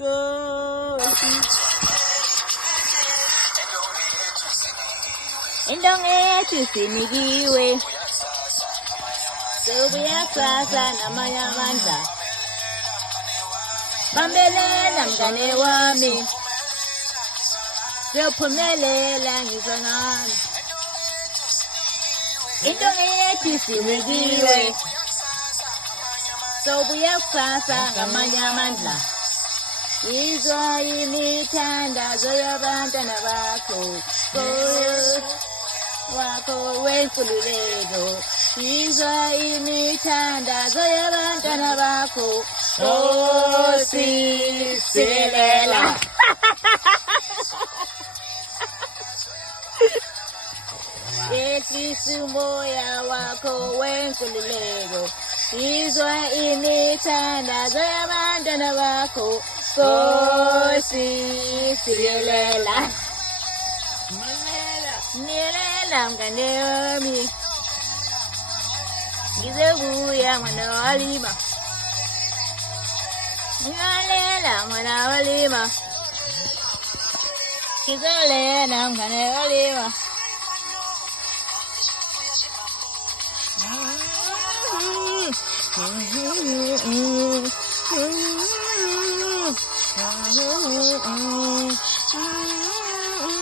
Kosi Indonge tusinigiwe Sobuya sasa namanya mandla Bambelela mngane wami Siyophumelela ngizonami Indonge tusinigiwe Sobuya sasa namanya mandla Izwa imithandazo yabantwana bakho wako wenkululeko Izwa imithandazo yabantwana bakho Silelela Yehlisa umoya wakho wenkululeko Izwa imithandazo yabantwana bakho Silelela Nilela mngane wami Ngizobuya mwana walima Ngizolela mwana walima Ngizolela mngane walima